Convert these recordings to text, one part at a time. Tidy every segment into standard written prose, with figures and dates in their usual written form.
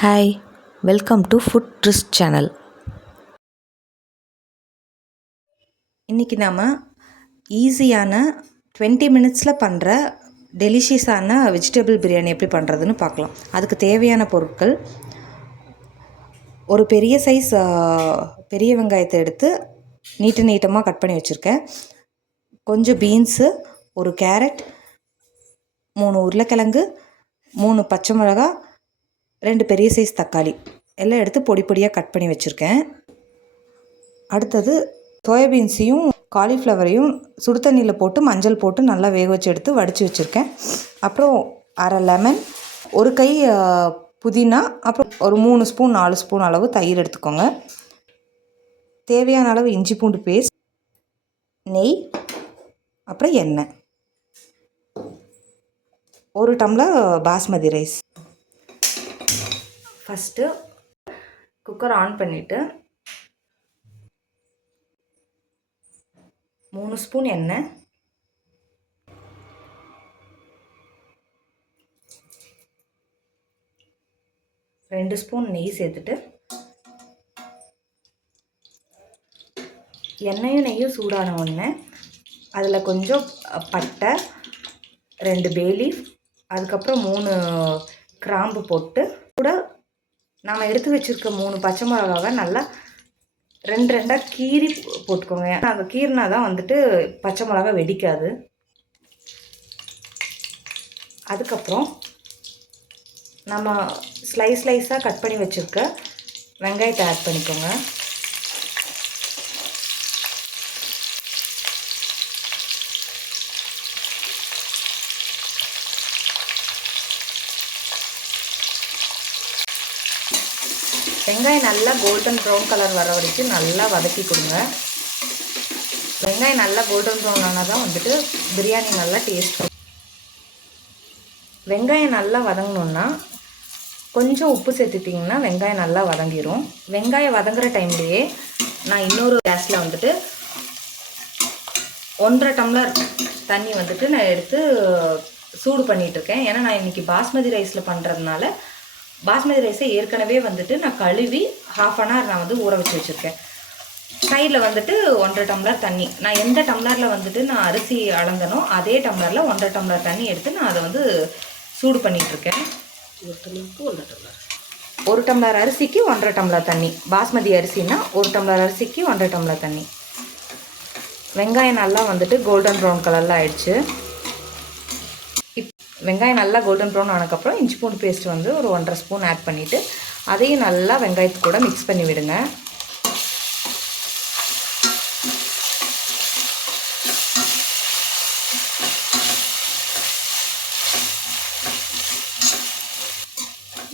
Hi, welcome to food tryst channel. இன்றைக்கி நாம் ஈஸியான 20 மினிட்ஸில் பண்ணுற டெலிஷியஸான வெஜிடபிள் பிரியாணி எப்படி பண்ணுறதுன்னு பார்க்கலாம். அதுக்கு தேவையான பொருட்கள்: ஒரு பெரிய சைஸ் பெரிய வெங்காயத்தை எடுத்து நீட்டமாக கட் பண்ணி வச்சுருக்கேன். கொஞ்சம் பீன்ஸு, ஒரு கேரட், 3 உருளைக்கிழங்கு, 3 பச்சை மிளகா, 2 பெரிய சைஸ் தக்காளி எல்லாம் எடுத்து பொடி பொடியாக கட் பண்ணி வச்சுருக்கேன். அடுத்தது சோயாபீன்ஸையும் காலிஃப்ளவரையும் சுடு தண்ணியில் போட்டு மஞ்சள் போட்டு நல்லா வேக வச்சு எடுத்து வடித்து வச்சுருக்கேன். அப்புறம் அரை லெமன், ஒரு கை புதினா, அப்புறம் ஒரு 3 ஸ்பூன் 4 ஸ்பூன் அளவு தயிர் எடுத்துக்கோங்க. தேவையான அளவு இஞ்சி பூண்டு பேஸ்ட், நெய், அப்புறம் எண்ணெய், 1 tumbler basmati rice. First cooker on பண்ணிவிட்டு 3 ஸ்பூன் எண்ணெய், 2 ஸ்பூன் நெய் சேர்த்துட்டு எண்ணெயும் நெய்யும் சூடான உடனே அதில் கொஞ்சம் பட்டை, 2 பே லீஃப், அதுக்கப்புறம் 3 கிராம்பு போட்டு கூட நாம் எடுத்து வச்சுருக்க 3 பச்சை மிளகாவை நல்லா 2 கீறி போட்டுக்கோங்க. அந்த கீறினா தான் வந்துட்டு பச்சை மிளகா வெடிக்காது. அதுக்கப்புறம் நம்ம ஸ்லைஸாக கட் பண்ணி வச்சுருக்க வெங்காயத்தை ஆட் பண்ணிக்கோங்க. வெங்காயம் நல்லா கோல்டன் ப்ரௌன் கலர் வர வரைக்கும் நல்லா வதக்கி கொடுங்க. வெங்காயம் நல்லா கோல்டன் ப்ரௌன் ஆனால் தான் வந்துட்டு பிரியாணி நல்லா டேஸ்ட். வெங்காயம் நல்லா வதங்கணுன்னா கொஞ்சம் உப்பு சேர்த்துட்டிங்கன்னா வெங்காயம் நல்லா வதங்கிடும். வெங்காயம் வதங்குற டைம்லேயே நான் இன்னொரு கேஸில் வந்துட்டு 1.5 டம்ளர் தண்ணி வந்துட்டு நான் எடுத்து சூடு பண்ணிகிட்ருக்கேன். ஏன்னா நான் இன்றைக்கி பாஸ்மதி ரைஸில் பண்ணுறதுனால பாஸ்மதி ரைஸை ஏற்கனவே வந்துட்டு நான் கழுவி 1/2 அன் ஹவர் நான் வந்து ஊற வச்சு வச்சுருக்கேன். சைடில் வந்துட்டு 1.5 டம்ளர் தண்ணி, நான் எந்த டம்ளரில் வந்துட்டு நான் அரிசி அளந்தனோ அதே டம்ளரில் 1.5 டம்ளர் தண்ணி எடுத்து நான் அதை வந்து சூடு பண்ணிகிட்ருக்கேன். 1 டம்ளர் அரிசிக்கு 1.5 டம்ளர் தண்ணி. பாஸ்மதி அரிசின்னா 1 டம்ளர் அரிசிக்கு 1.5 டம்ளர் தண்ணி. வெங்காயம் நல்லா வந்துட்டு கோல்டன் ப்ரௌன் கலரில் ஆயிடுச்சு. வெங்காயம் நல்லா கோல்டன் ப்ரௌன் ஆனதுக்கப்புறம் இஞ்சி பூண்டு பேஸ்ட் வந்து ஒரு 1.5 ஸ்பூன் ஆட் பண்ணிவிட்டு அதையும் நல்லா வெங்காயத்து கூட மிக்ஸ் பண்ணி விடுங்க.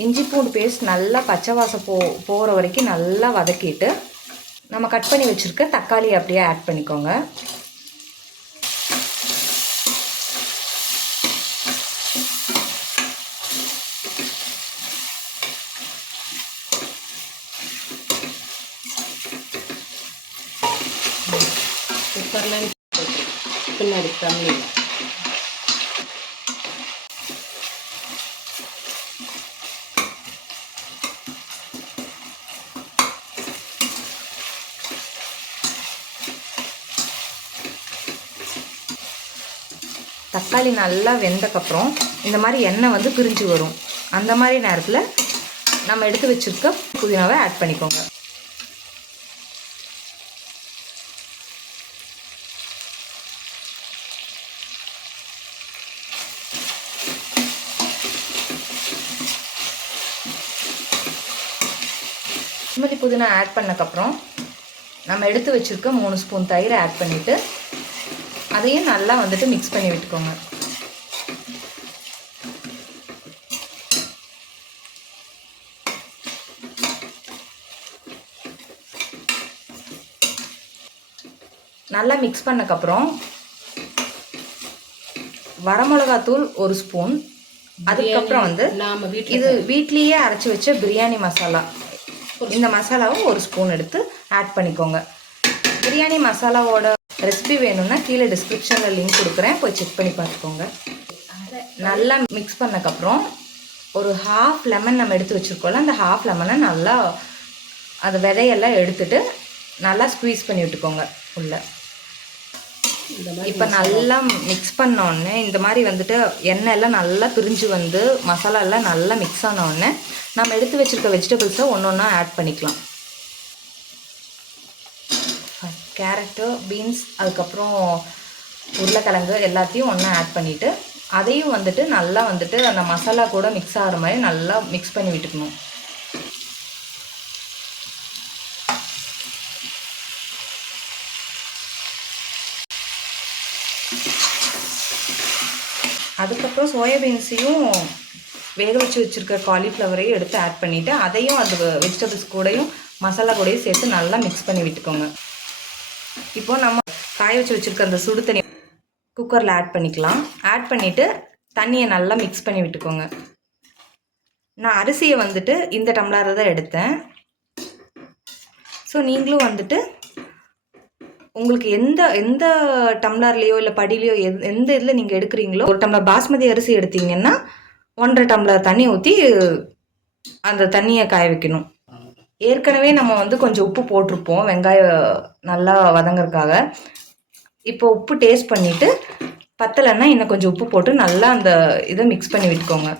இஞ்சி பூண்டு பேஸ்ட் நல்லா பச்சை வாசம் போகிற வரைக்கும் நல்லா வதக்கிட்டு நம்ம கட் பண்ணி வச்சுருக்க தக்காளி அப்படியே ஆட் பண்ணிக்கோங்க. பின்னாடி தண்ணி தக்காளி நல்லா வெந்தக்கப்புறம் இந்த மாதிரி எண்ணெய் வந்து பிரிஞ்சு வரும். அந்த மாதிரி நேரத்தில் நம்ம எடுத்து வச்சுருக்க புதினாவை ஆட் பண்ணிக்கோங்க. பாஸ்மதி புதினா ஆட் பண்ணக்கப்புறம் நம்ம எடுத்து வச்சுருக்க 3 ஸ்பூன் தயிரை ஆட் பண்ணிவிட்டு அதையும் நல்லா வந்துட்டு மிக்ஸ் பண்ணி விட்டுக்கோங்க. நல்லா மிக்ஸ் பண்ணக்கப்புறம் வரமிளகாத்தூள் 1 ஸ்பூன், அதுக்கப்புறம் வந்து இது வீட்லேயே அரைச்சி வச்ச பிரியாணி மசாலா, இந்த மசாலாவும் 1 ஸ்பூன் எடுத்து ஆட் பண்ணிக்கோங்க. பிரியாணி மசாலாவோட ரெசிபி வேணும்னா கீழே டிஸ்கிரிப்ஷனில் லிங்க் கொடுக்குறேன், போய் செக் பண்ணி பார்த்துக்கோங்க. நல்லா மிக்ஸ் பண்ணக்கப்புறம் ஒரு ஹாஃப் லெமன் நம்ம எடுத்து வச்சுருக்கோம்ல, அந்த ஹாஃப் லெமனை நல்லா அந்த விதையெல்லாம் எடுத்துட்டு நல்லா ஸ்குவீஸ் பண்ணி விட்டுக்கோங்க உள்ள. இப்போ நல்லா மிக்ஸ் பண்ணோடனே இந்த மாதிரி வந்துட்டு எண்ணெய் எல்லாம் நல்லா பிரிஞ்சு வந்து மசாலா எல்லாம் நல்லா மிக்ஸ் ஆனோடனே நம்ம எடுத்து வச்சுருக்க வெஜிடபிள்ஸை ஒன்று ஒன்றா ஆட் பண்ணிக்கலாம். கேரட்டு, பீன்ஸ், அதுக்கப்புறம் உருளைக்கிழங்கு எல்லாத்தையும் ஒன்றா ஆட் பண்ணிவிட்டு அதையும் வந்துட்டு நல்லா வந்துட்டு அந்த மசாலா கூட மிக்ஸ் ஆகிற மாதிரி நல்லா மிக்ஸ் பண்ணி விட்டுக்கணும். அதுக்கப்புறம் சோயாபீன்ஸையும் வேக வச்சு வச்சுருக்க காலிஃப்ளவரையும் எடுத்து ஆட் பண்ணிவிட்டு அதையும் அந்த வெஜிடபிள்ஸ் கூடயும் மசாலா கூடயும் சேர்த்து நல்லா மிக்ஸ் பண்ணி விட்டுக்கோங்க. இப்போது நம்ம காய வச்சு வச்சுருக்க அந்த சுடு தண்ணி குக்கரில் ஆட் பண்ணிக்கலாம். ஆட் பண்ணிவிட்டு தண்ணியை நல்லா மிக்ஸ் பண்ணி விட்டுக்கோங்க. நான் அரிசியை வந்துட்டு இந்த டம்ளரில் தான் எடுத்தேன். ஸோ நீங்களும் வந்துட்டு உங்களுக்கு எந்த டம்ளர்லேயோ இல்லை படிலையோ எந்த இதில் நீங்கள் எடுக்கிறீங்களோ, ஒரு டம்ளர் பாஸ்மதி அரிசி எடுத்தீங்கன்னா 1.5 டம்ளர் தண்ணி ஊற்றி அந்த தண்ணியை காய வைக்கணும். ஏற்கனவே நம்ம வந்து கொஞ்சம் உப்பு போட்டிருப்போம் வெங்காயம் நல்லா வதங்கறதுக்காக. இப்போ உப்பு டேஸ்ட் பண்ணிவிட்டு பத்தலைன்னா இன்னும் கொஞ்சம் உப்பு போட்டு நல்லா அந்த இதை மிக்ஸ் பண்ணி விட்டுக்கோங்க.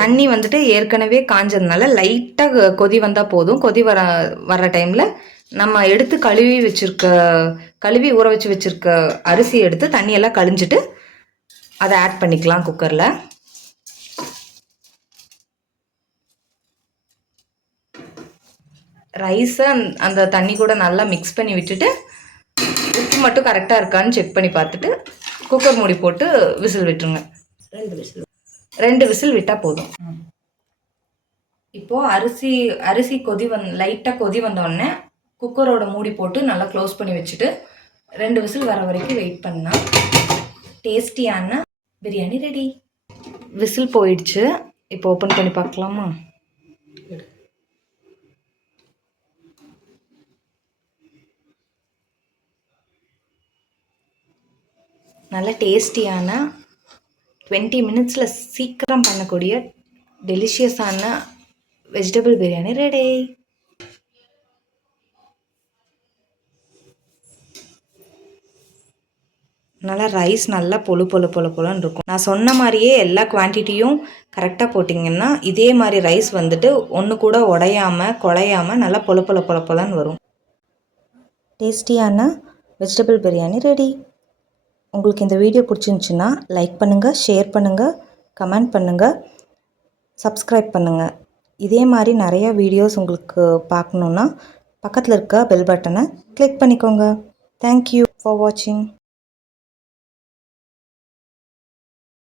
தண்ணி வந்துட்டு ஏற்கனவே காஞ்சதுனால லைட்டாக கொதி வந்தால் போதும். கொதி வர டைமில் நம்ம எடுத்து கழுவி ஊற வச்சு வச்சுருக்க அரிசி எடுத்து தண்ணியெல்லாம் கழிஞ்சிட்டு அதை ஆட் பண்ணிக்கலாம் குக்கரில். ரைஸை அந்த தண்ணி கூட நல்லா மிக்ஸ் பண்ணி விட்டுட்டு உப்பு மட்டும் கரெக்டாக இருக்கான்னு செக் பண்ணி பார்த்துட்டு குக்கர் மூடி போட்டு விசில் விட்டுருங்க. 2 விசில் விட்டால் போதும். இப்போது அரிசி லைட்டாக கொதி வந்தோடனே குக்கரோட மூடி போட்டு நல்லா க்ளோஸ் பண்ணி வச்சுட்டு 2 விசில் வர வரைக்கும் வெயிட் பண்ணால் டேஸ்டியான பிரியாணி ரெடி. விசில் போயிடுச்சு. இப்போ ஓப்பன் பண்ணி பார்க்கலாமா? நல்ல டேஸ்டியான 20 மினிட்ஸில் சீக்கிரம் பண்ணக்கூடிய டெலிஷியஸான வெஜிடபிள் பிரியாணி ரெடி. நல்லா ரைஸ் நல்லா பொலுன்னு இருக்கும். நான் சொன்ன மாதிரியே எல்லா குவான்டிட்டியும் கரெக்டாக போட்டிங்கன்னா இதே மாதிரி ரைஸ் வந்துட்டு ஒன்று கூட குழையாமல் நல்லா பொலன்னு வரும். டேஸ்டியான வெஜிடபிள் பிரியாணி ரெடி. உங்களுக்கு இந்த வீடியோ பிடிச்சிருந்துச்சுன்னா லைக் பண்ணுங்கள், ஷேர் பண்ணுங்கள், கமெண்ட் பண்ணுங்கள், சப்ஸ்கிரைப் பண்ணுங்கள். இதே மாதிரி நிறையா வீடியோஸ் உங்களுக்கு பார்க்கணுன்னா பக்கத்தில் இருக்க பெல் பட்டனை கிளிக் பண்ணிக்கோங்க. தேங்க்யூ ஃபார் வாட்சிங்.